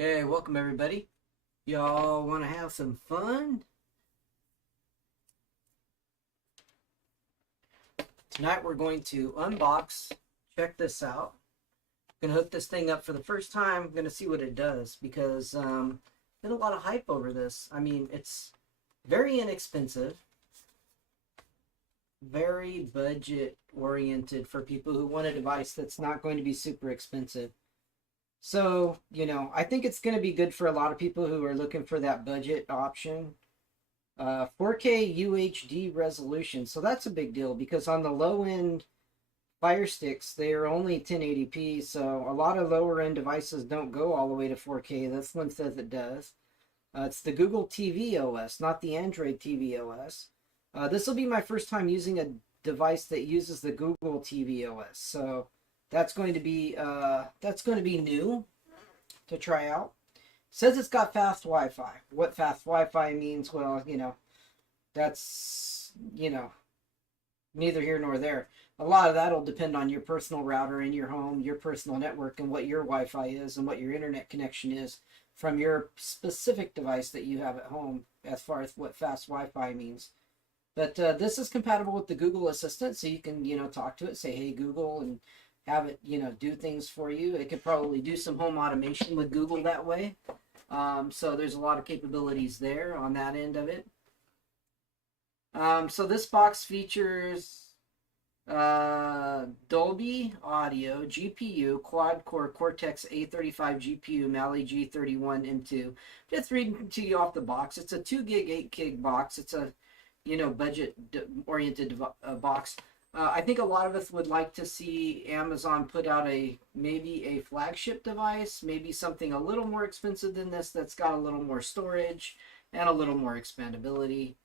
Hey, welcome everybody. Y'all want to have some fun? Tonight we're going to unbox, check this out. I'm going to hook this thing up for the first time. I'm going to see what it does because been a lot of hype over this. I mean, it's very inexpensive, very budget oriented for people who want a device that's not going to be super expensive. So, I think it's going to be good for a lot of people who are looking for that budget option. 4K UHD resolution. So that's a big deal because on the low end Fire Sticks, they are only 1080p. So a lot of lower end devices don't go all the way to 4K. This one says it does. It's the Google TV OS, not the Android TV OS. This will be my first time using a device that uses the Google TV OS. So that's going to be new to try out. Says it's got fast Wi-Fi. What fast Wi-Fi means, well, that's, neither here nor there. A lot of that will depend on your personal router in your home, your personal network, and what your Wi-Fi is and what your internet connection is from your specific device that you have at home as far as what fast Wi-Fi means. But this is compatible with the Google Assistant, so you can, talk to it, say, hey, Google, and have it, do things for you. It could probably do some home automation with Google that way. So there's a lot of capabilities there on that end of it. So this box features Dolby Audio, GPU, quad-core Cortex A35 GPU, Mali G31 M2. Just reading to you off the box. It's a 2 gig, 8 gig box. It's a, budget-oriented box. I think a lot of us would like to see Amazon put out maybe a flagship device, maybe something a little more expensive than this that's got a little more storage and a little more expandability.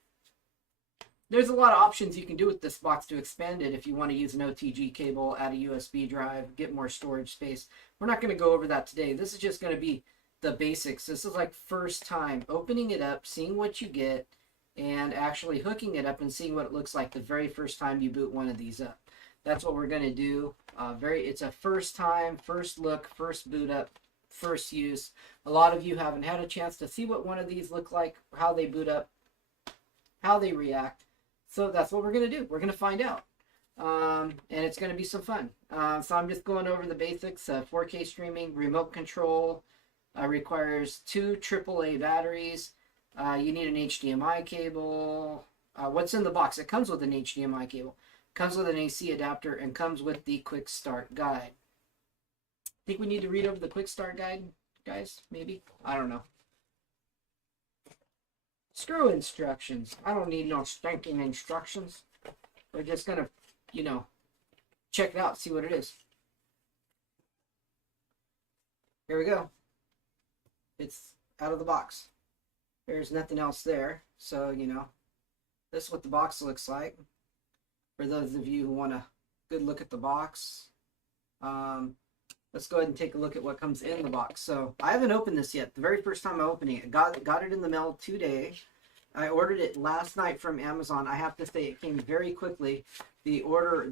There's a lot of options you can do with this box to expand it if you want to use an OTG cable, add a USB drive, get more storage space. We're not going to go over that today. This is just going to be the basics. This is like first time opening it up, seeing what you get, and actually hooking it up and seeing what it looks like the very first time you boot one of these up. That's what we're going to do. It's a first time, first look, first boot up, first use. A lot of you haven't had a chance to see what one of these look like, how they boot up, how they react. So that's what we're going to do. We're going to find out. And it's going to be some fun. So I'm just going over the basics. 4K streaming, remote control, requires 2 AAA batteries. You need an HDMI cable. What's in the box? It comes with an HDMI cable, comes with an AC adapter, and comes with the quick start guide. Think we need to read over the quick start guide, guys? Maybe? I don't know. Screw instructions. I don't need no stinking instructions. We're just gonna, check it out, see what it is. Here we go. It's out of the box. There's nothing else there. So, this is what the box looks like. For those of you who want a good look at the box, let's go ahead and take a look at what comes in the box. So, I haven't opened this yet. The very first time I'm opening it, got it in the mail today. I ordered it last night from Amazon. I have to say it came very quickly. To order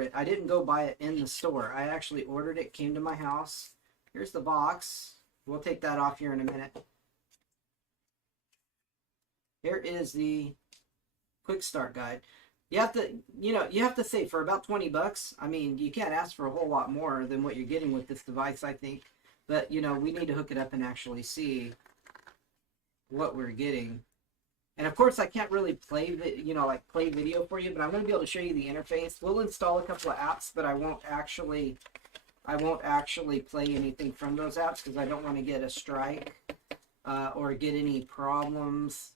it. I didn't go buy it in the store. I actually ordered it, came to my house. Here's the box. We'll take that off here in a minute. Here is the quick start guide. You have to say for about 20 bucks. I mean, you can't ask for a whole lot more than what you're getting with this device, I think. But, we need to hook it up and actually see what we're getting. And of course, I can't really play video for you, but I'm going to be able to show you the interface. We'll install a couple of apps, but I won't actually play anything from those apps because I don't want to get a strike or get any problems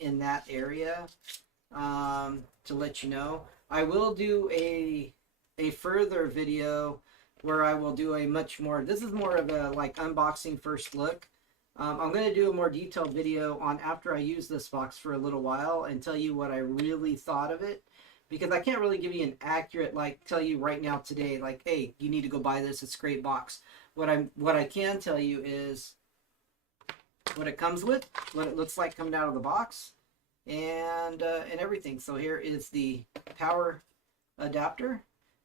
in that area. To let you know, I will do a further video where I will do a much more, this is more of a like unboxing first look. I'm going to do a more detailed video on after I use this box for a little while and tell you what I really thought of it, because I can't really give you an accurate, tell you right now today, hey, you need to go buy this, it's a great box. What I can tell you is what it comes with, what it looks like coming out of the box, and everything. So here is the power adapter.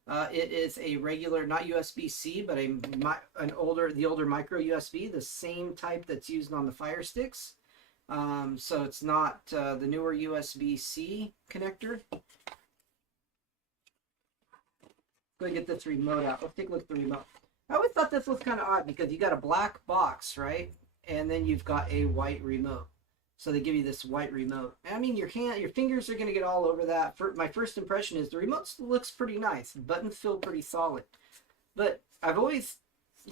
It is a regular, not USB-C, but the older micro USB, the same type that's used on the Fire Sticks. So it's not the newer USB-C connector. Go get this remote out. Let's take a look at the remote. I always thought this was kind of odd because you got a black box, right? And then you've got a white remote. So they give you this white remote. I mean, your fingers are going to get all over that. My first impression is the remote looks pretty nice. Buttons feel pretty solid. But I've always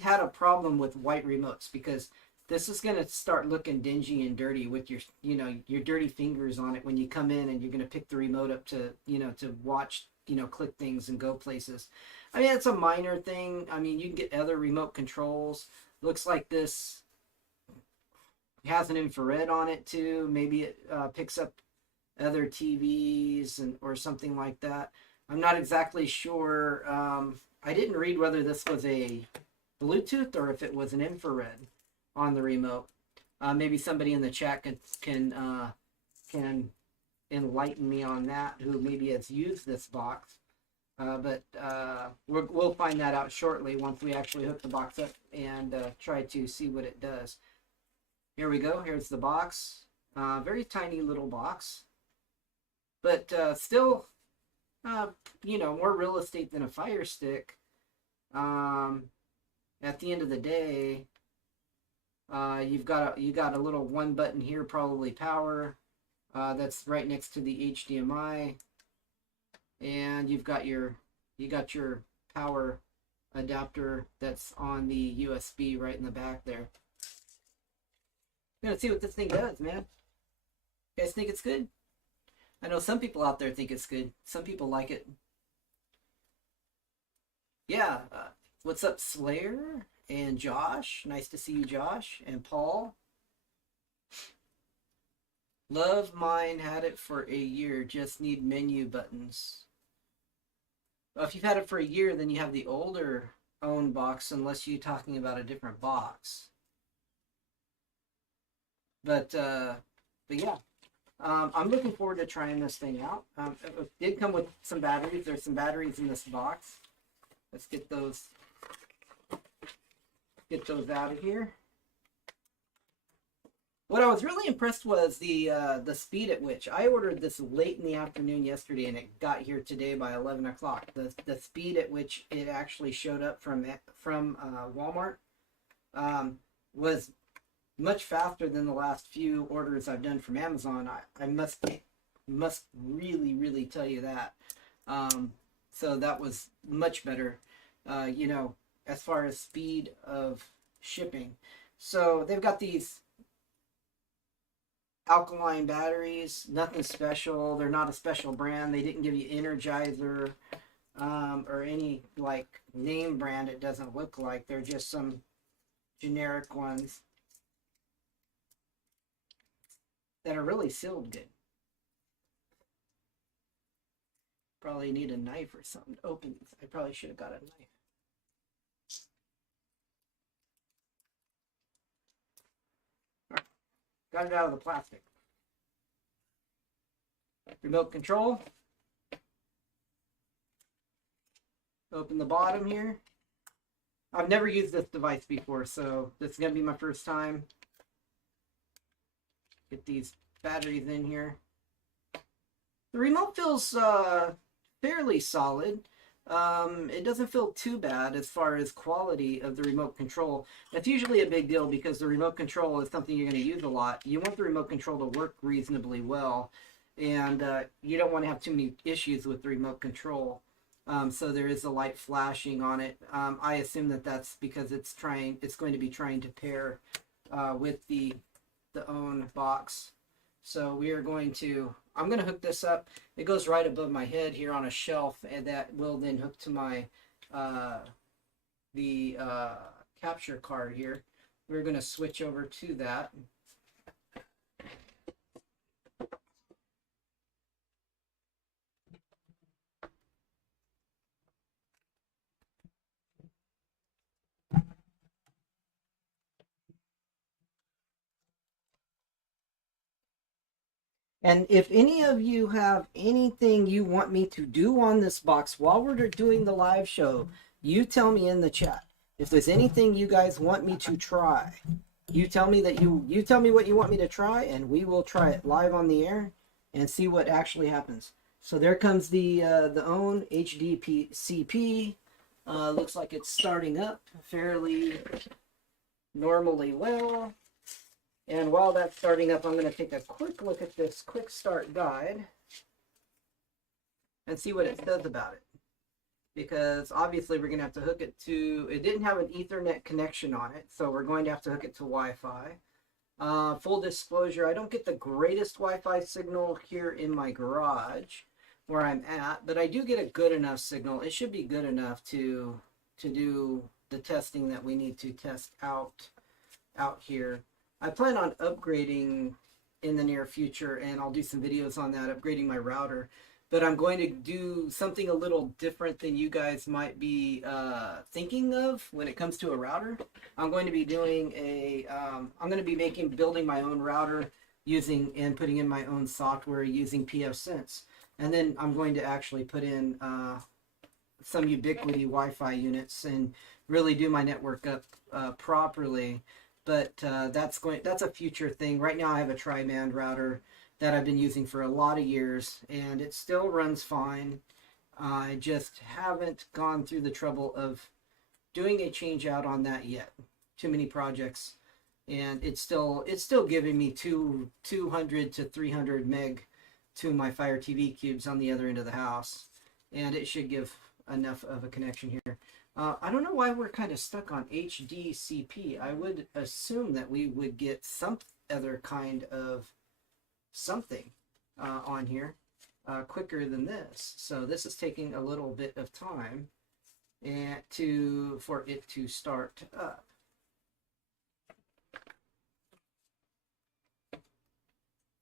had a problem with white remotes because this is going to start looking dingy and dirty with your, your dirty fingers on it when you come in and you're going to pick the remote up to, to watch, click things and go places. I mean, it's a minor thing. I mean, you can get other remote controls. Looks like this has an infrared on it too. Maybe it picks up other TVs or something like that. I'm not exactly sure. I didn't read whether this was a Bluetooth or if it was an infrared on the remote. Maybe somebody in the chat can enlighten me on that, who maybe has used this box. But we'll find that out shortly once we actually hook the box up and try to see what it does. Here we go. Here's the box. Very tiny little box, but still, more real estate than a Fire Stick. At the end of the day, you got a little one button here, probably power. That's right next to the HDMI, and you got your power adapter that's on the USB right in the back there. I'm gonna see what this thing does, man. You guys think it's good? I know some people out there think it's good. Some people like it. Yeah. What's up, Slayer and Josh? Nice to see you, Josh and Paul. Love mine, had it for a year. Just need menu buttons. Well, if you've had it for a year, then you have the older ONN box, unless you're talking about a different box. But yeah, I'm looking forward to trying this thing out. It did come with some batteries. There's some batteries in this box. Let's get those out of here. What I was really impressed was the speed at which I ordered this late in the afternoon yesterday, and it got here today by 11 o'clock. The speed at which it actually showed up from Walmart was much faster than the last few orders I've done from Amazon. I must really tell you that. So that was much better, as far as speed of shipping. So they've got these alkaline batteries, nothing special. They're not a special brand. They didn't give you Energizer or any like name brand. It doesn't look like. They're just some generic ones that are really sealed good. Probably need a knife or something to open these. I probably should have got a knife. Right. Got it out of the plastic. Remote control. Open the bottom here. I've never used this device before, so this is going to be my first time. Get these batteries in here. The remote feels fairly solid. It doesn't feel too bad as far as quality of the remote control. That's usually a big deal because the remote control is something you're going to use a lot. You want the remote control to work reasonably well, and you don't want to have too many issues with the remote control. So there is a light flashing on it. I assume that that's because it's going to be trying to pair with the ONN box. So we are going to, I'm going to hook this up. It goes right above my head here on a shelf, and that will then hook to my capture card here. We're going to switch over to that. And if any of you have anything you want me to do on this box while we're doing the live show, you tell me in the chat. If there's anything you guys want me to try, you tell me that you tell me what you want me to try, and we will try it live on the air and see what actually happens. So there comes the ONN HDCP. Looks like it's starting up fairly normally well. And while that's starting up, I'm going to take a quick look at this quick start guide and see what it says about it. Because obviously we're going to have to hook it to, it didn't have an Ethernet connection on it, so we're going to have to hook it to Wi-Fi. Full disclosure, I don't get the greatest Wi-Fi signal here in my garage where I'm at, but I do get a good enough signal. It should be good enough to do the testing that we need to test out here. I plan on upgrading in the near future, and I'll do some videos on that, upgrading my router. But I'm going to do something a little different than you guys might be thinking of when it comes to a router. I'm going to be doing I'm going to be building my own router using and putting in my own software using pfSense. And then I'm going to actually put in some Ubiquiti Wi-Fi units and really do my network up properly. But that's a future thing. Right now I have a tri-band router that I've been using for a lot of years, and it still runs fine. I just haven't gone through the trouble of doing a change out on that yet. Too many projects, and it's still giving me 200 to 300 meg to my Fire TV cubes on the other end of the house, and it should give enough of a connection here. I don't know why we're kind of stuck on HDCP. I would assume that we would get some other kind of something on here quicker than this. So this is taking a little bit of time and for it to start up.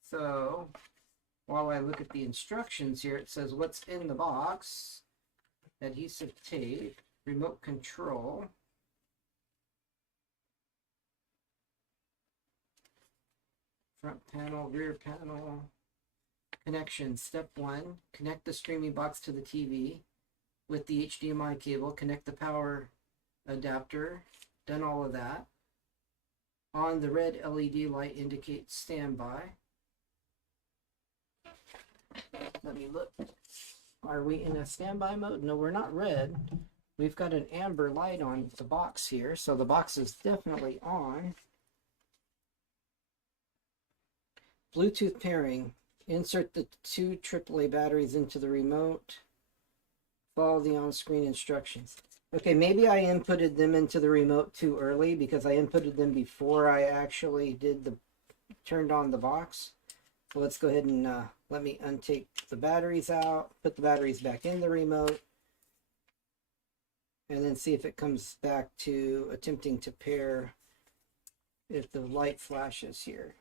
So while I look at the instructions here, it says what's in the box: adhesive tape, remote control, front panel, rear panel, connection. Step 1, connect the streaming box to the TV with the HDMI cable, connect the power adapter. Done all of that. On the red LED light indicates standby. Let me look. Are we in a standby mode? No, we're not red. We've got an amber light on the box here, so the box is definitely on. Bluetooth pairing. Insert the 2 AAA batteries into the remote. Follow the on-screen instructions. Okay, maybe I inputted them into the remote too early because I inputted them before I actually turned on the box. So let's go ahead and let me untake the batteries out, put the batteries back in the remote, and then see if it comes back to attempting to pair if the light flashes here.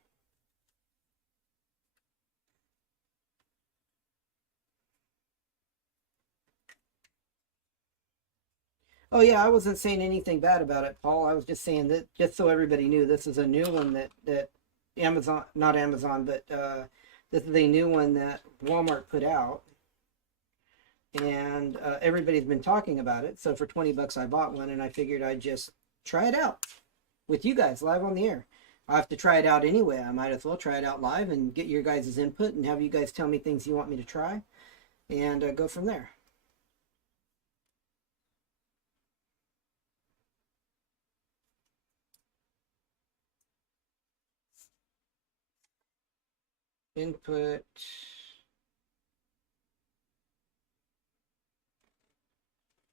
Oh yeah, I wasn't saying anything bad about it, Paul. I was just saying that just so everybody knew, this is a new one that Amazon, not Amazon, but this is a new one that Walmart put out, and everybody's been talking about it. So for 20 bucks, I bought one, and I figured I'd just try it out with you guys live on the air. I have to try it out anyway. I might as well try it out live and get your guys' input and have you guys tell me things you want me to try, and go from there. Input.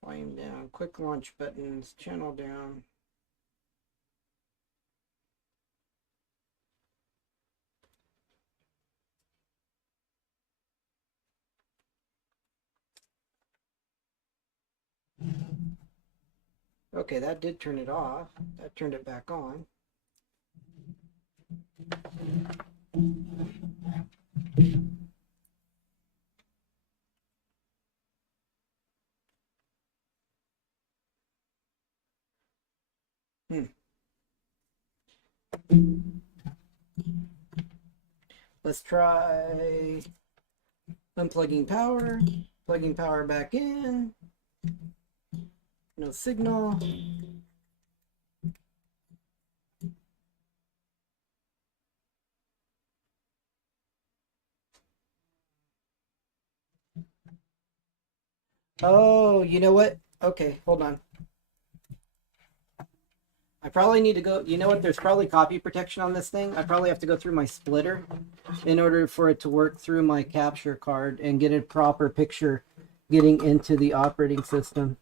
Volume down, quick launch buttons, channel down. Okay, that did turn it off. That turned it back on. Let's try unplugging power, plugging power back in, no signal. Oh, you know what? Okay, hold on. I probably need to go, you know what? There's probably copy protection on this thing. I probably have to go through my splitter in order for it to work through my capture card and get a proper picture getting into the operating system.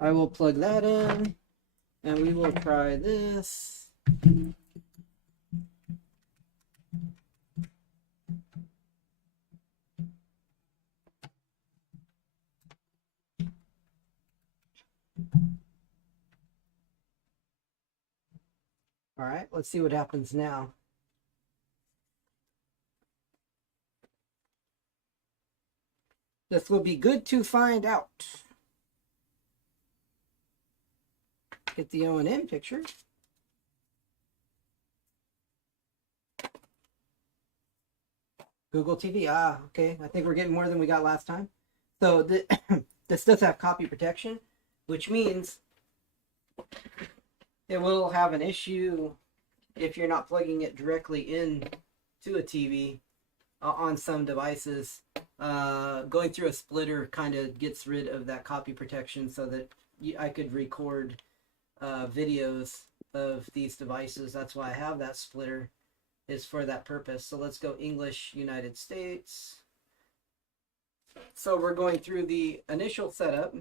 I will plug that in and we will try this. All right, let's see what happens now. This will be good to find out. Get the ONN picture. Google TV. Ah, okay. I think we're getting more than we got last time. So this does have copy protection, which means it will have an issue if you're not plugging it directly in to a TV on some devices. Going through a splitter kind of gets rid of that copy protection so that I could record videos of these devices. That's why I have that splitter, is for that purpose. So let's go English, United States. So we're going through the initial setup.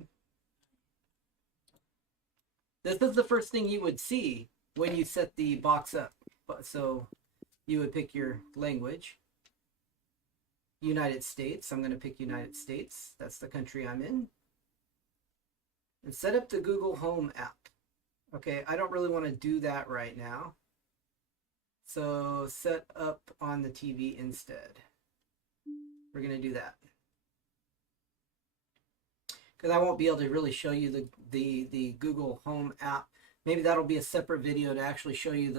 This is the first thing you would see when you set the box up. So you would pick your language. United States. I'm going to pick United States. That's the country I'm in. And set up the Google Home app. Okay, I don't really want to do that right now. So set up on the TV instead. We're going to do that. Because I won't be able to really show you the Google Home app. Maybe that'll be a separate video to actually show you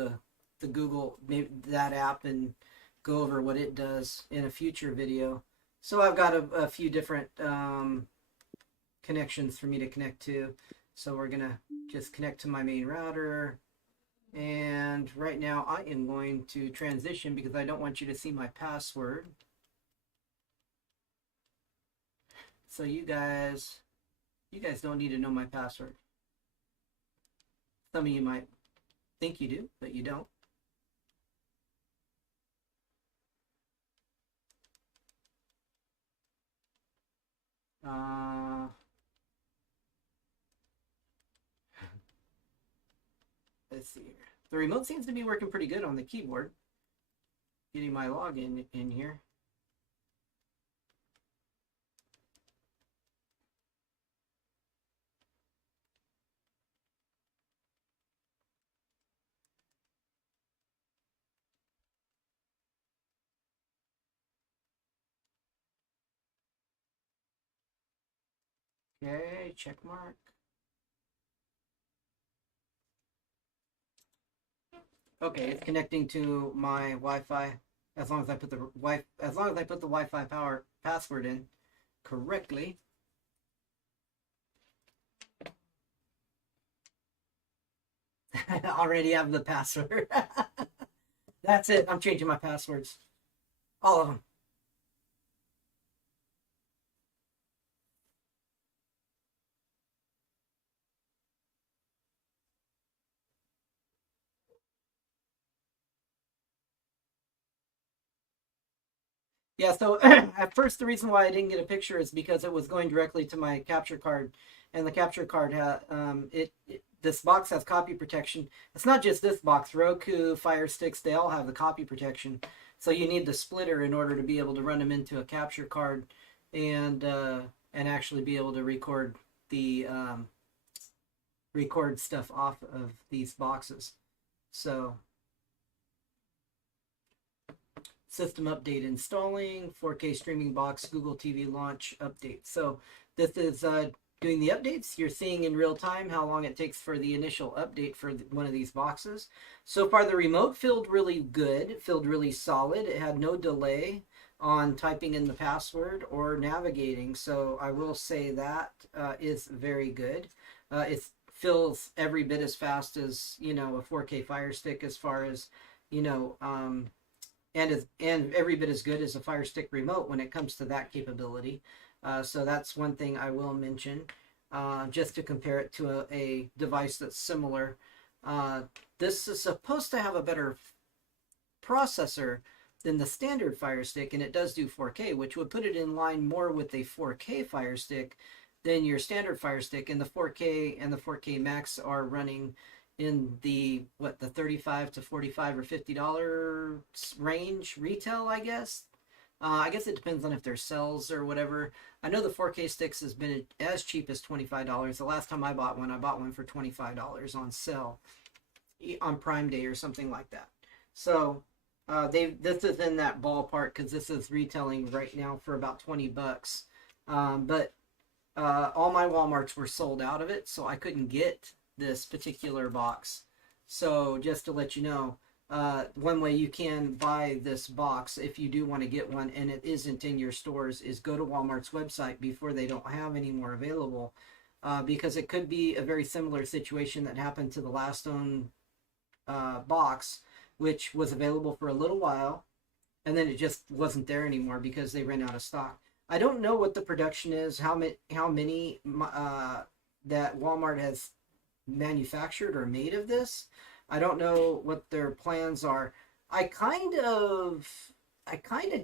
the Google, maybe that app, and go over what it does in a future video. So I've got a few different connections for me to connect to. So we're going to just connect to my main router. And right now I am going to transition because I don't want you to see my password. So you guys don't need to know my password. Some of you might think you do, but you don't. Let's see here. The remote seems to be working pretty good on the keyboard. Getting my login in here. Okay, check mark. Okay, it's connecting to my Wi-Fi. As long as I put the Wi-Fi power password in correctly. I already have the password. That's it. I'm changing my passwords. All of them. Yeah, so at first the reason why I didn't get a picture is because it was going directly to my capture card, and the capture card had this box has copy protection. It's not just this box. Roku, Fire Sticks, they all have the copy protection. So you need the splitter in order to be able to run them into a capture card, and actually be able to record the record stuff off of these boxes. So system update installing, 4K streaming box, Google TV launch update. So this is doing the updates, you're seeing in real time how long it takes for the initial update for one of these boxes. So far, the remote felt really good. It felt really solid. It had no delay on typing in the password or navigating. So I will say that is very good. It feels every bit as fast as, you know, a 4K Fire Stick as far as, you know, and every bit as good as a Fire Stick remote when it comes to that capability. So that's one thing I will mention, just to compare it to a device that's similar. This is supposed to have a better processor than the standard Fire Stick, and it does do 4K, which would put it in line more with a 4K Fire Stick than your standard Fire Stick. And the 4K and the 4K Max are running in the the 35 to 45 or $50 range retail, I guess. I guess it depends on if there's sales or whatever. I know the 4K sticks has been as cheap as $25. The last time I bought one for $25 on sale on Prime Day or something like that. So this is in that ballpark because this is retailing right now for about 20 bucks. But all my Walmarts were sold out of it, so I couldn't get this particular box. So just to let you know, one way you can buy this box if you do want to get one and it isn't in your stores is go to Walmart's website before they don't have any more available, because it could be a very similar situation that happened to the last own box, which was available for a little while and then it just wasn't there anymore because they ran out of stock. I don't know what the production is, how many that Walmart has manufactured or made of this. I don't know what their plans are. I kind of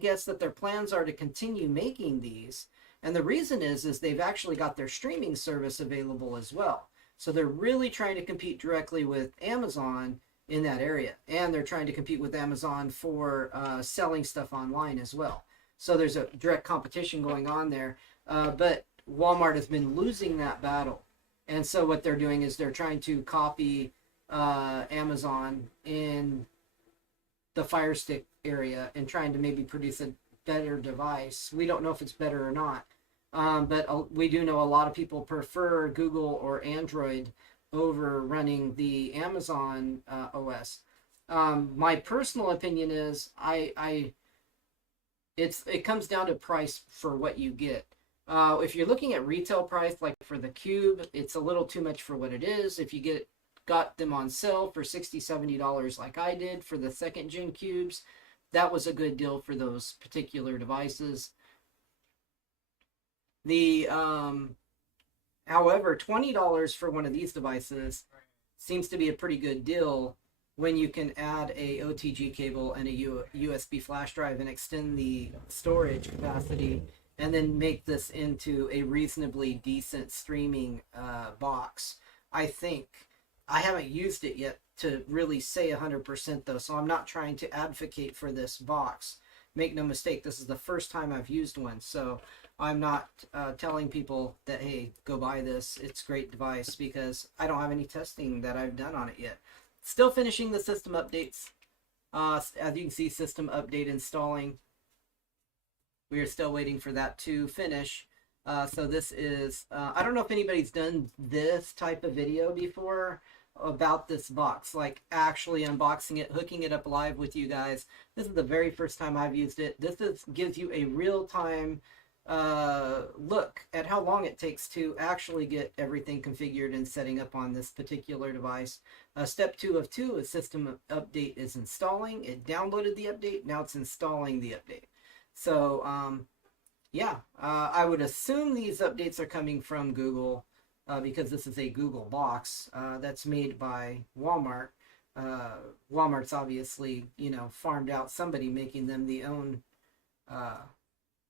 guess that their plans are to continue making these. And the reason is they've actually got their streaming service available as well. So they're really trying to compete directly with Amazon in that area. And they're trying to compete with Amazon for selling stuff online as well. So there's a direct competition going on there. But Walmart has been losing that battle. And so what they're doing is they're trying to copy Amazon in the Fire Stick area and trying to maybe produce a better device. We don't know if it's better or not. But we do know a lot of people prefer Google or Android over running the Amazon OS. My personal opinion is it comes down to price for what you get. If you're looking at retail price, like for the Cube, it's a little too much for what it is. If you got them on sale for $60, $70 like I did for the second gen Cubes, that was a good deal for those particular devices. However, $20 for one of these devices seems to be a pretty good deal when you can add a OTG cable and a USB flash drive and extend the storage capacity and then make this into a reasonably decent streaming box. I think. I haven't used it yet to really say 100% though, so I'm not trying to advocate for this box. Make no mistake, this is the first time I've used one, so I'm not telling people that, hey, go buy this, it's a great device, because I don't have any testing that I've done on it yet. Still finishing the system updates. As you can see, system update installing. We are still waiting for that to finish. So this is, I don't know if anybody's done this type of video before about this box, like actually unboxing it, hooking it up live with you guys. This is the very first time I've used it. This gives you a real-time look at how long it takes to actually get everything configured and setting up on this particular device. Step 2 of 2 is system update is installing. It downloaded the update, now it's installing the update. So yeah, I would assume these updates are coming from Google, because this is a Google box that's made by Walmart. Walmart's obviously, farmed out somebody making them the own,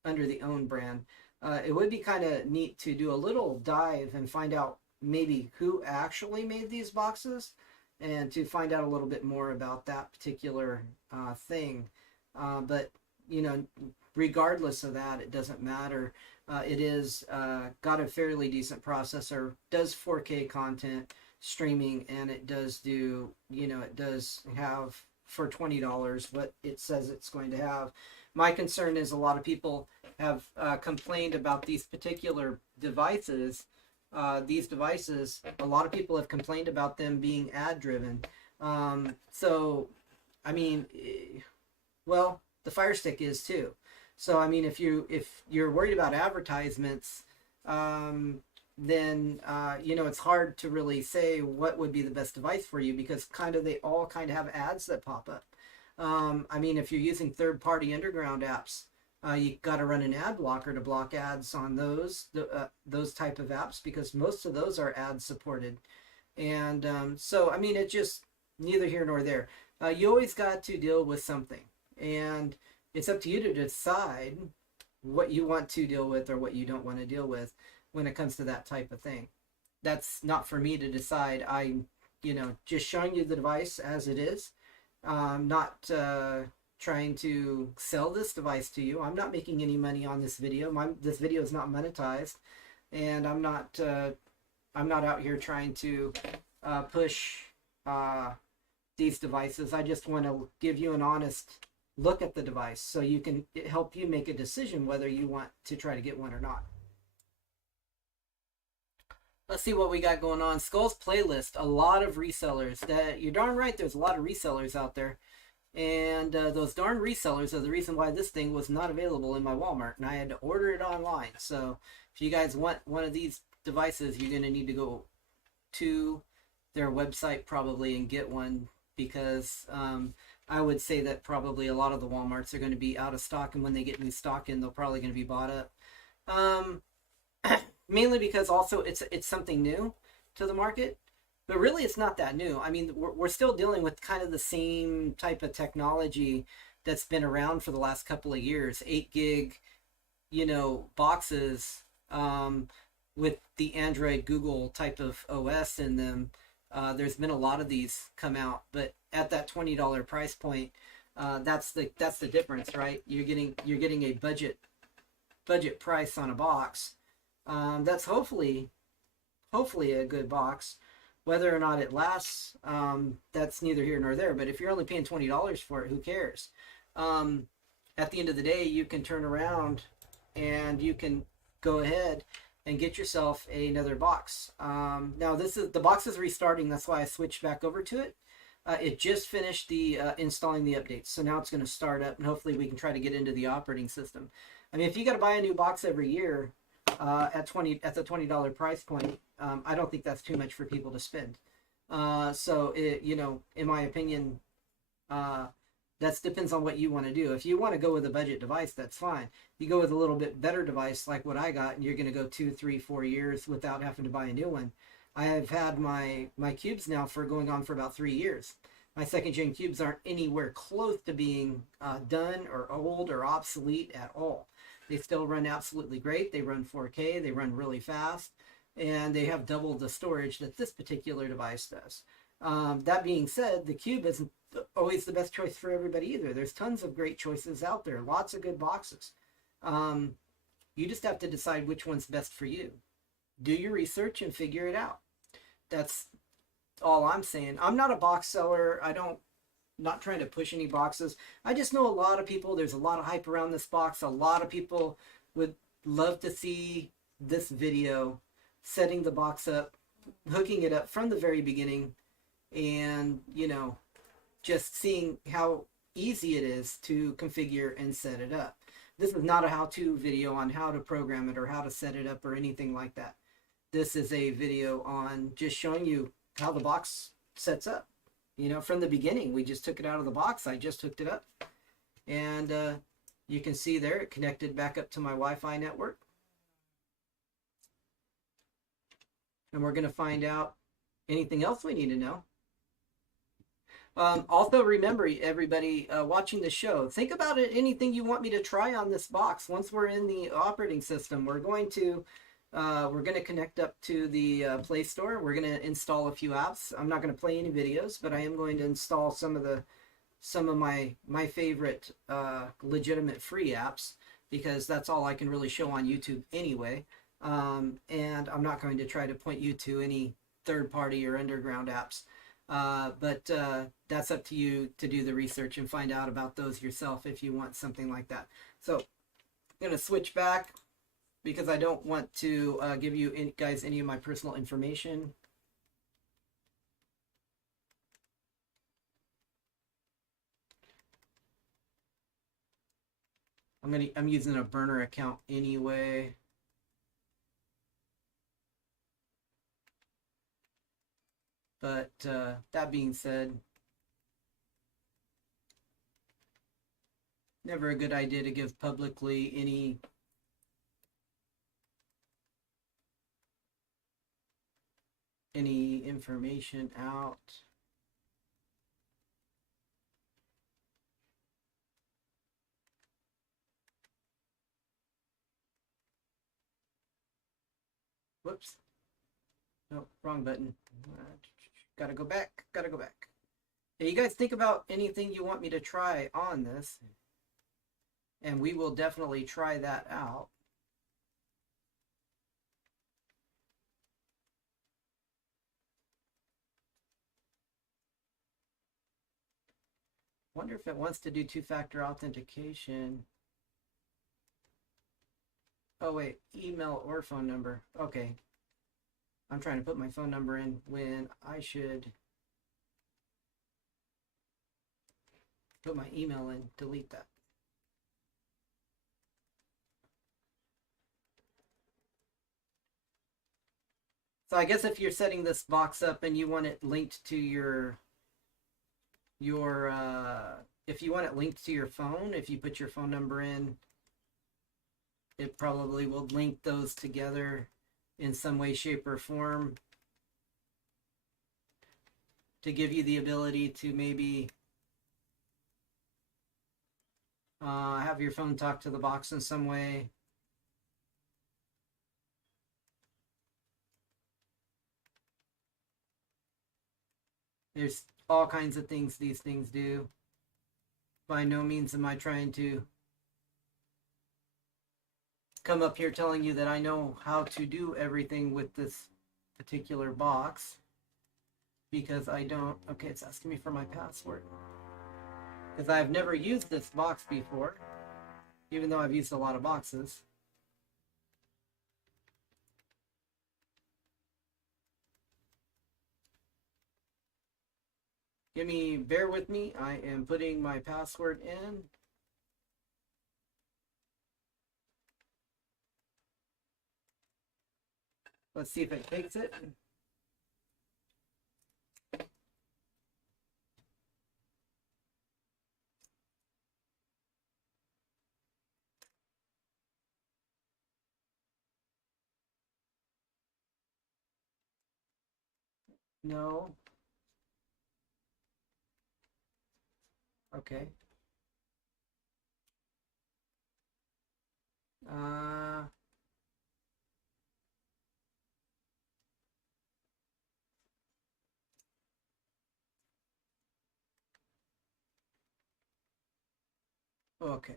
under the OWN brand. It would be kind of neat to do a little dive and find out maybe who actually made these boxes and to find out a little bit more about that particular thing. But, regardless of that, it doesn't matter. It is got a fairly decent processor, does 4K content streaming, and it does do, it does have for $20 what it says it's going to have. My concern is a lot of people have complained about these particular devices these devices, a lot of people have complained about them being ad driven. So, I mean, well, the Fire Stick is too. So, I mean, if you're worried about advertisements, then you know, it's hard to really say what would be the best device for you, because kind of they all kind of have ads that pop up. I mean, if you're using third-party underground apps, you got to run an ad blocker to block ads on those type of apps, because most of those are ad supported. And so, I mean, it's just neither here nor there. You always got to deal with something, and it's up to you to decide what you want to deal with or what you don't want to deal with when it comes to that type of thing. That's not for me to decide. I'm, you know, just showing you the device as it is. Not trying to sell this device to you. I'm not making any money on this video. This video is not monetized, and I'm not out here trying to push these devices. I just want to give you an honest look at the device so you can help you make a decision whether you want to try to get one or not. Let's see what we got going on. Skull's playlist, a lot of resellers. You're darn right, there's a lot of resellers out there. And those darn resellers are the reason why this thing was not available in my Walmart, and I had to order it online. So if you guys want one of these devices, you're going to need to go to their website probably and get one, because I would say that probably a lot of the Walmarts are going to be out of stock, and when they get new stock in, they're probably going to be bought up. Mainly because also it's something new to the market, but really it's not that new. I mean, we're still dealing with kind of the same type of technology that's been around for the last couple of years. 8 gig, you know, boxes with the Android Google type of OS in them. There's been a lot of these come out, but at that $20 price point, that's the difference, right? You're getting a budget price on a box. That's hopefully a good box. Whether or not it lasts, that's neither here nor there. But if you're only paying $20 for it, who cares? At the end of the day, you can turn around and you can go ahead and get yourself another box. Now the box is restarting. That's why I switched back over to it. It just finished the installing the updates, so now it's going to start up, and hopefully we can try to get into the operating system. I mean, if you got to buy a new box every year at the $20 price point, I don't think that's too much for people to spend. So you know, in my opinion, that depends on what you want to do. If you want to go with a budget device, that's fine. You go with a little bit better device like what I got, and you're going to go 2, 3, 4 years without having to buy a new one. I have had my cubes now for going on for about 3 years. My second gen cubes aren't anywhere close to being done or old or obsolete at all. They still run absolutely great. They run 4K, they run really fast, and they have double the storage that this particular device does. That being said, the cube isn't always the best choice for everybody either. There's tons of great choices out there, lots of good boxes. You just have to decide which one's best for you. Do your research and figure it out. That's all I'm saying. I'm not a box seller. Not trying to push any boxes. I just know a lot of people, there's a lot of hype around this box. A lot of people would love to see this video setting the box up, hooking it up from the very beginning, and, you know, just seeing how easy it is to configure and set it up. This is not a how-to video on how to program it or how to set it up or anything like that. This is a video on just showing you how the box sets up. You know, from the beginning, we just took it out of the box. I just hooked it up. And you can see there, it connected back up to my Wi-Fi network. And we're going to find out anything else we need to know. Also, remember, everybody watching the show, think about it, anything you want me to try on this box. Once we're in the operating system, we're going to connect up to the Play Store. We're going to install a few apps. I'm not going to play any videos, but I am going to install some of my favorite legitimate free apps, because that's all I can really show on YouTube anyway. And I'm not going to try to point you to any third-party or underground apps. But that's up to you to do the research and find out about those yourself if you want something like that. So I'm going to switch back. because I don't want to give you guys any of my personal information. I'm using a burner account anyway. But that being said, never a good idea to give publicly any information out. Whoops. No, wrong button. Gotta go back. Gotta go back. Hey, you guys think about anything you want me to try on this, and we will definitely try that out. Wonder if it wants to do two-factor authentication. Oh wait, email or phone number. Okay. I'm trying to put my phone number in when I should put my email in. Delete that. So I guess if you're setting this box up and you want it linked to your if you want it linked to your phone, if you put your phone number in, it probably will link those together in some way, shape, or form to give you the ability to maybe have your phone talk to the box in some way. There's all kinds of things these things do. By no means am I trying to come up here telling you that I know how to do everything with this particular box, because I don't. Okay, it's asking me for my password because I've never used this box before, even though I've used a lot of boxes. Bear with me. I am putting my password in. Let's see if it takes it. No. Okay. Uh, okay.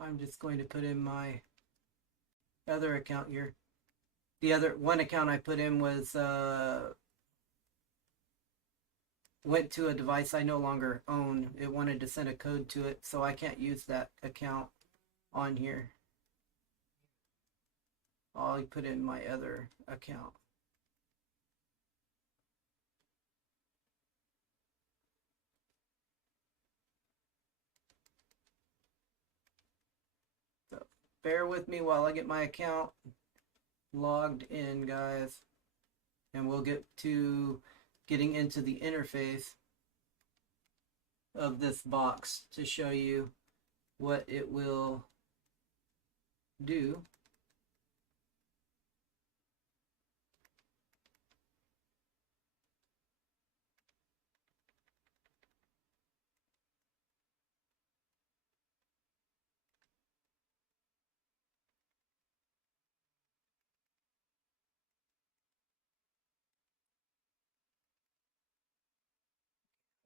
I'm just going to put in my other account here. The other one account I put in was went to a device I no longer own. It wanted to send a code to it, so I can't use that account on here. I'll put in my other account. So bear with me while I get my account logged in, guys, and we'll get to getting into the interface of this box to show you what it will do.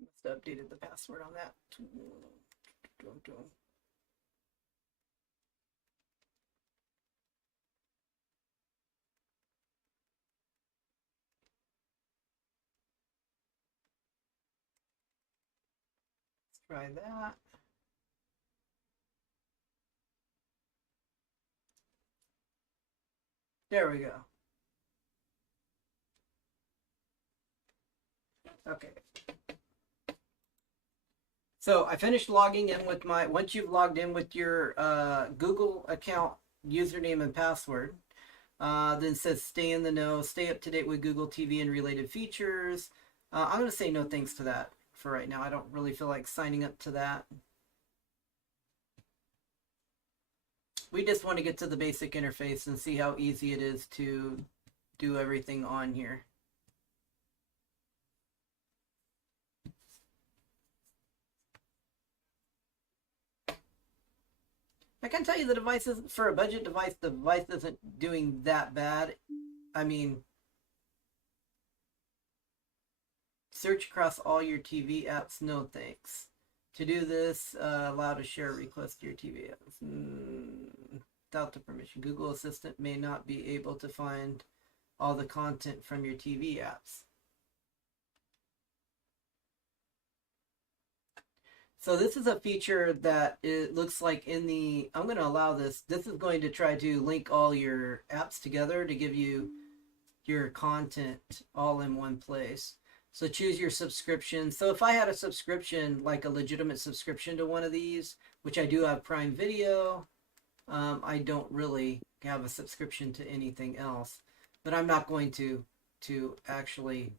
Must have updated the password on that. Let's try that. There we go. Okay. So I finished logging in with my, once you've logged in with your Google account username and password, then it says stay in the know, stay up to date with Google TV and related features. I'm going to say no thanks to that for right now. I don't really feel like signing up to that. We just want to get to the basic interface and see how easy it is to do everything on here. I can tell you the device isn't, for a budget device, the device isn't doing that bad. I mean, search across all your TV apps, no thanks. To do this, allow to share request to your TV apps. Without the permission, Google Assistant may not be able to find all the content from your TV apps. So this is a feature that it looks like in the, I'm going to allow this. This is going to try to link all your apps together to give you your content all in one place. So choose your subscription. So if I had a subscription, like a legitimate subscription to one of these, which I do have Prime Video, I don't really have a subscription to anything else. But I'm not going to actually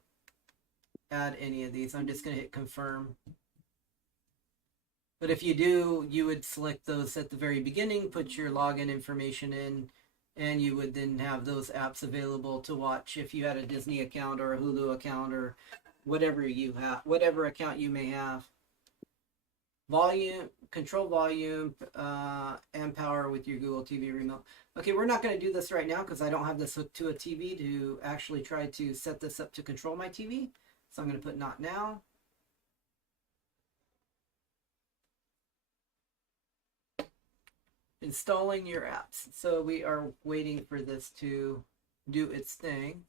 add any of these. I'm just going to hit confirm. But if you do, you would select those at the very beginning, put your login information in, and you would then have those apps available to watch if you had a Disney account or a Hulu account or whatever you have, whatever account you may have. Volume, control volume, and power with your Google TV remote. Okay, we're not going to do this right now because I don't have this hooked to a TV to actually try to set this up to control my TV. So I'm going to put not now. Installing your apps. So we are waiting for this to do its thing.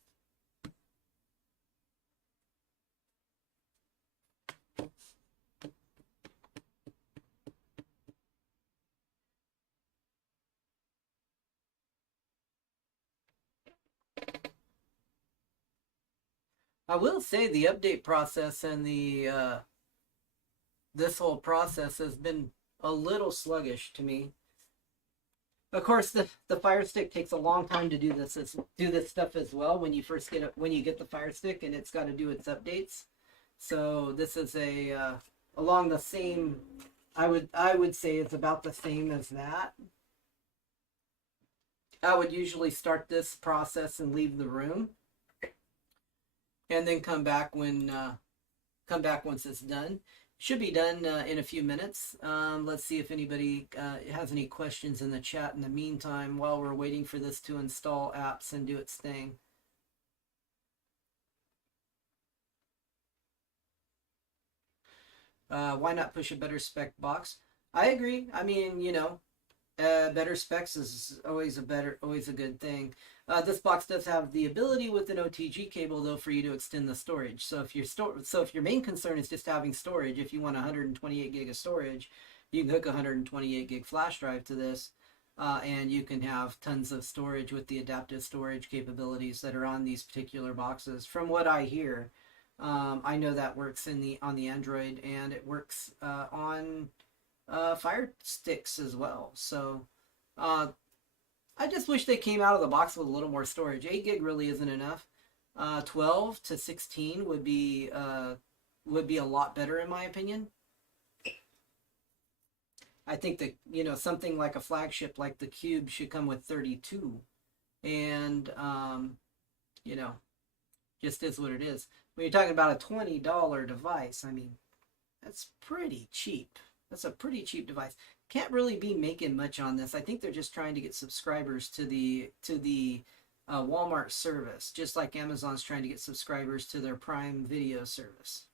I will say the update process and the this whole process has been a little sluggish to me. Of course, the Fire Stick takes a long time to do this stuff as well. When you first get it, when you get the Fire Stick, and it's got to do its updates. So this is a along the same. I would say it's about the same as that. I would usually start this process and leave the room, and then come back when once it's done. Should be done in a few minutes. Let's see if anybody has any questions in the chat in the meantime while we're waiting for this to install apps and do its thing. Why not push a better spec box? I agree. I mean, you know, better specs is always a good thing. This box does have the ability with an OTG cable though for you to extend the storage. So if your main concern is just having storage, if you want 128 gig of storage, you can hook a 128 gig flash drive to this, and you can have tons of storage with the adaptive storage capabilities that are on these particular boxes. From what I hear, I know that works on the Android, and it works on Fire Sticks as well. So I just wish they came out of the box with a little more storage. 8 gig really isn't enough. 12 to 16 would be a lot better in my opinion. I think that, you know, something like a flagship like the Cube should come with 32, and you know, just is what it is. When you're talking about a $20 device, I mean, that's pretty cheap. That's a pretty cheap device. Can't really be making much on this. I think they're just trying to get subscribers to the Walmart service, just like Amazon's trying to get subscribers to their Prime Video service.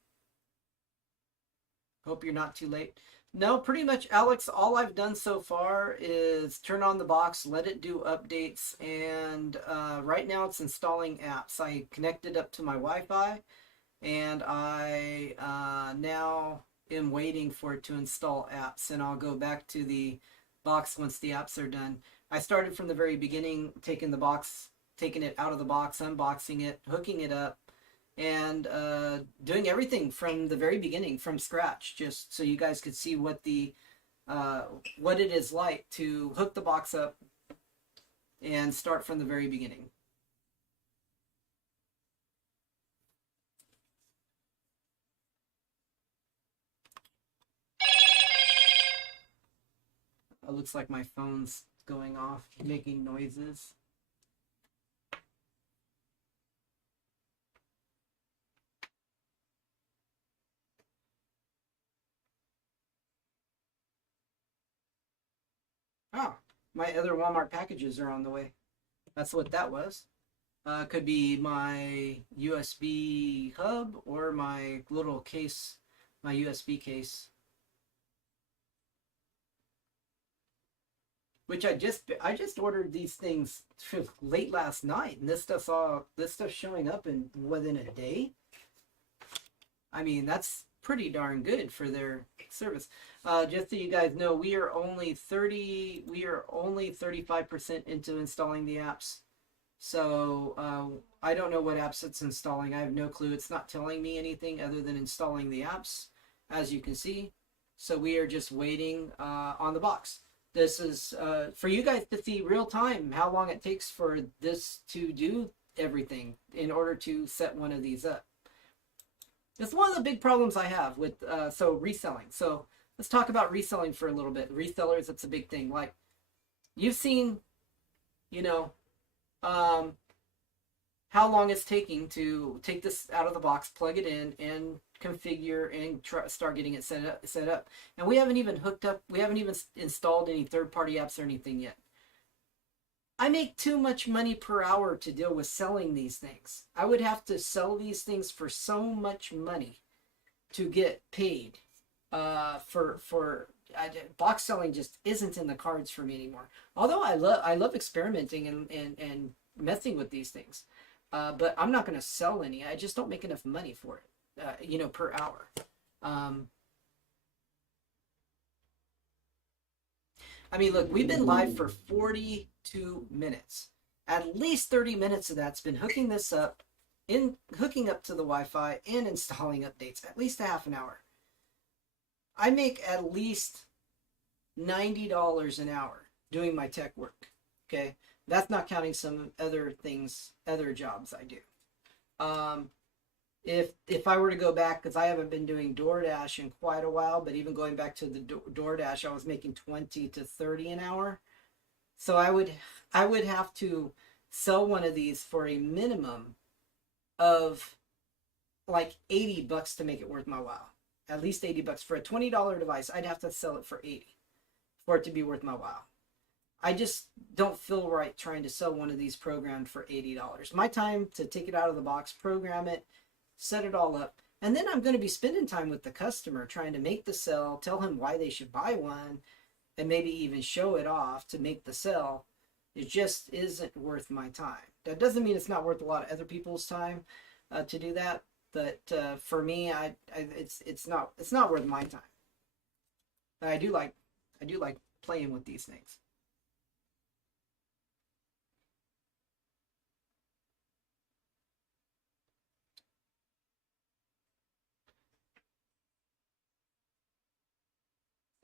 Hope you're not too late. No, pretty much, Alex, all I've done so far is turn on the box, let it do updates, and right now it's installing apps. I connected up to my Wi-Fi, and I now am waiting for it to install apps, and I'll go back to the box once the apps are done. I started from the very beginning, taking the box taking it out of the box, unboxing it, hooking it up, and doing everything from the very beginning, from scratch, just so you guys could see what what it is like to hook the box up and start from the very beginning. It looks like my phone's going off, making noises. Oh, my other Walmart packages are on the way. That's what that was. Could be my USB hub or my little case, my USB case, which I just ordered these things late last night, and this stuff's showing up in within a day. I mean, that's pretty darn good for their service. Just so you guys know, we are only 35% into installing the apps. So I don't know what apps it's installing. I have no clue. It's not telling me anything other than installing the apps, as you can see. So we are just waiting on the box. This is for you guys to see real time how long it takes for this to do everything in order to set one of these up. It's one of the big problems I have with reselling. So let's talk about reselling for a little bit. Resellers, it's a big thing. Like you've seen, you know, how long it's taking to take this out of the box, plug it in, and configure and start getting it set up. And we haven't even installed any third-party apps or anything yet. I make too much money per hour to deal with selling these things. I would have to sell these things for so much money to get paid box selling just isn't in the cards for me anymore. Although I love experimenting and messing with these things, but I'm not going to sell any. I just don't make enough money for it, per hour. I mean, look, we've been live for 42 minutes. At least 30 minutes of that's been hooking this up, hooking up to the Wi-Fi and installing updates. At least a half an hour. I make at least $90 an hour doing my tech work. Okay, that's not counting some other things, other jobs I do. If I were to go back, because I haven't been doing DoorDash in quite a while, but even going back to the DoorDash, I was making 20 to 30 an hour. So I would have to sell one of these for a minimum of like $80 to make it worth my while. At least $80 for a $20 device. I'd have to sell it for 80 for it to be worth my while. I just don't feel right trying to sell one of these programmed for $80. My time to take it out of the box, program it, set it all up, and then I'm going to be spending time with the customer trying to make the sell, tell him why they should buy one, and maybe even show it off to make the sell. It just isn't worth my time. That doesn't mean it's not worth a lot of other people's time to do that, but for me, it's not worth my time. But I do like playing with these things.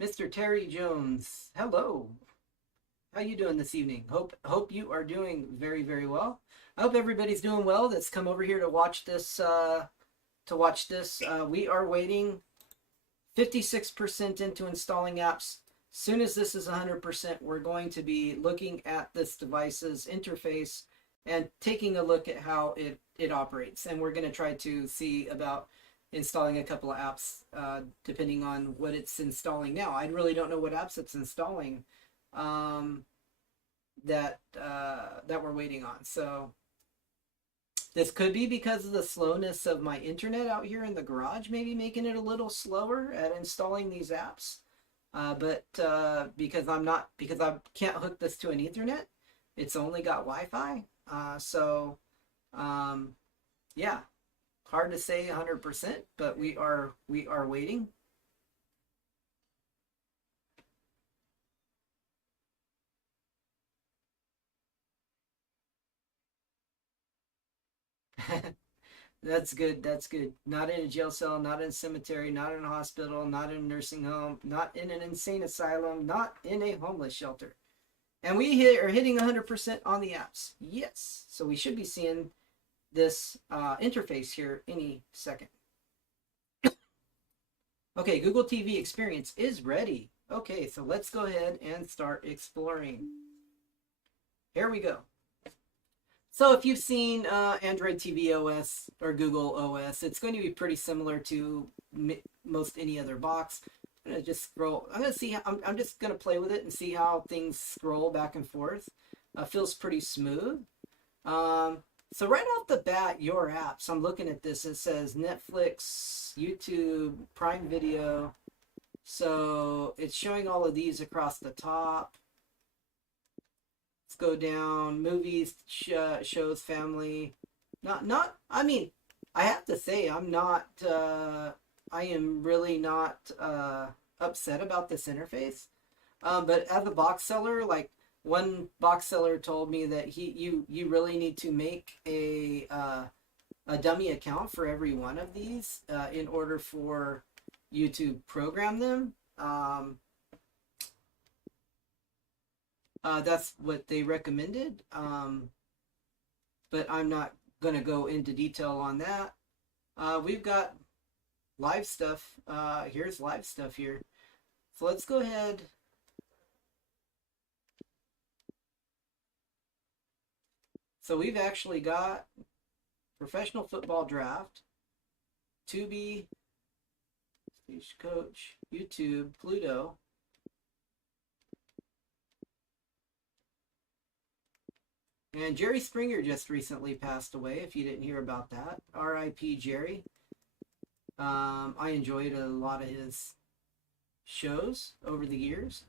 Mr. Terry Jones, hello. How you doing this evening? Hope you are doing very, very well. I hope everybody's doing well that's come over here to watch this. We are waiting 56% into installing apps. Soon as this is 100%, we're going to be looking at this device's interface and taking a look at how it operates. And we're going to try to see about installing a couple of apps depending on what it's installing now. I really don't know what apps it's installing that we're waiting on. So this could be because of the slowness of my internet out here in the garage, maybe making it a little slower at installing these apps. But because I can't hook this to an Ethernet, it's only got Wi-Fi. Yeah, hard to say 100%, but we are waiting. That's good. That's good. Not in a jail cell, not in a cemetery, not in a hospital, not in a nursing home, not in an insane asylum, not in a homeless shelter. And we are hitting 100% on the apps. Yes. So we should be seeing this interface here any second. Okay, Google TV Experience is ready. Okay, so let's go ahead and start exploring. Here we go. So if you've seen Android TV OS or Google OS, it's going to be pretty similar to most any other box. I'm going to just scroll. I'm going to see. I'm just going to play with it and see how things scroll back and forth. Feels pretty smooth. So right off the bat, your apps. I'm looking at this. It says Netflix, YouTube, Prime Video. So it's showing all of these across the top. Let's go down. Movies, shows, family. I mean, I have to say, I'm not. I am really not upset about this interface. But as a box seller, like one box seller told me that you really need to make a dummy account for every one of these in order for you to program them. That's what they recommended, but I'm not going to go into detail on that. We've got live stuff. Here's live stuff here. So let's go ahead. So we've actually got professional football draft, Tubi, Stagecoach, YouTube, Pluto. And Jerry Springer just recently passed away, if you didn't hear about that. R.I.P. Jerry. I enjoyed a lot of his shows over the years.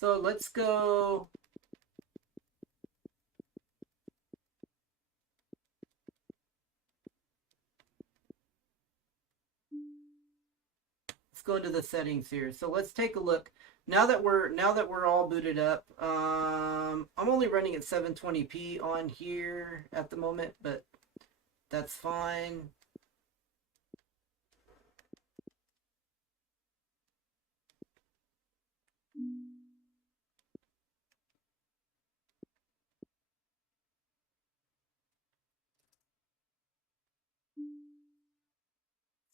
So let's go. Let's go into the settings here. So let's take a look. Now that we're all booted up, I'm only running at 720p on here at the moment, but that's fine.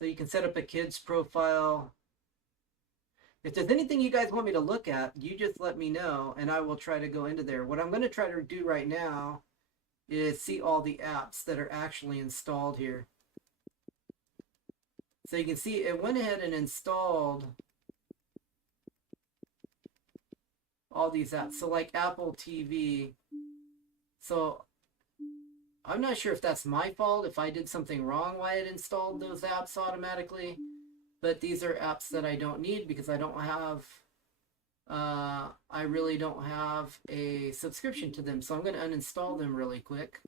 So you can set up a kid's profile. If there's anything you guys want me to look at, you just let me know and I will try to go into there. What I'm going to try to do right now is see all the apps that are actually installed here. So you can see it went ahead and installed all these apps. So like Apple TV. So I'm not sure if that's my fault, if I did something wrong why it installed those apps automatically. But these are apps that I don't need because I don't have, I really don't have a subscription to them. So I'm going to uninstall them really quick.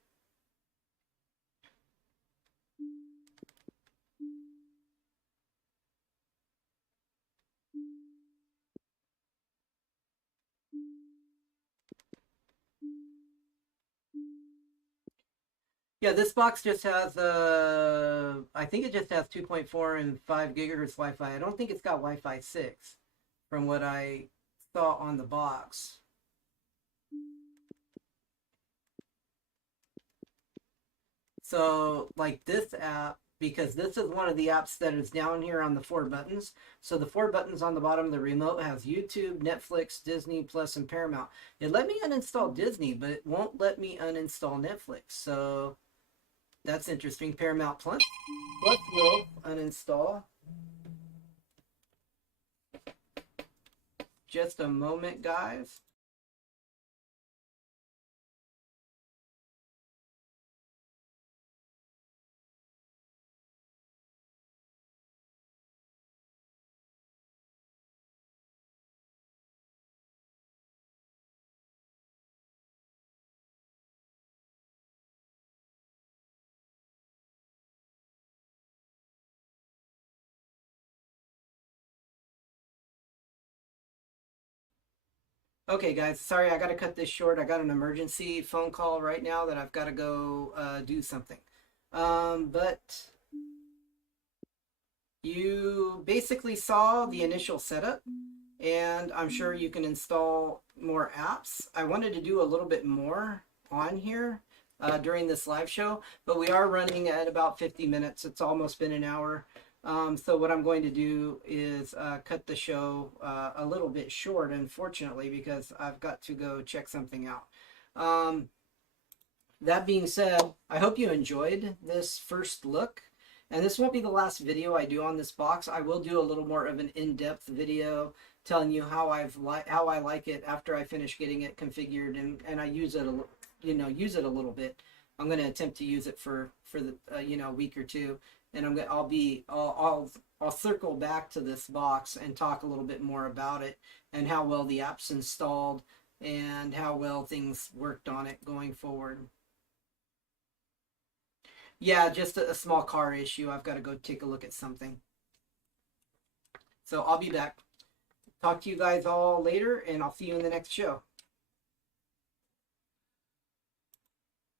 Yeah, this box just has, I think it just has 2.4 and 5 gigahertz Wi-Fi. I don't think it's got Wi-Fi 6 from what I saw on the box. So like this app, because this is one of the apps that is down here on the 4 buttons. So the 4 buttons on the bottom of the remote has YouTube, Netflix, Disney Plus, and Paramount. It let me uninstall Disney, but it won't let me uninstall Netflix. So that's interesting. Paramount Plus will uninstall. Just a moment, guys. Okay, guys, sorry, I got to cut this short. I got an emergency phone call right now that I've got to go do something. But you basically saw the initial setup, and I'm sure you can install more apps. I wanted to do a little bit more on here during this live show, but we are running at about 50 minutes. It's almost been an hour. So what I'm going to do is cut the show a little bit short, unfortunately, because I've got to go check something out. That being said, I hope you enjoyed this first look. And this won't be the last video I do on this box. I will do a little more of an in-depth video telling you how how I like it after I finish getting it configured and I use it use it a little bit. I'm going to attempt to use it for the week or two, and I'll circle back to this box and talk a little bit more about it and how well the app's installed and how well things worked on it going forward. Yeah, just a small car issue. I've got to go take a look at something. So I'll be back. Talk to you guys all later, and I'll see you in the next show.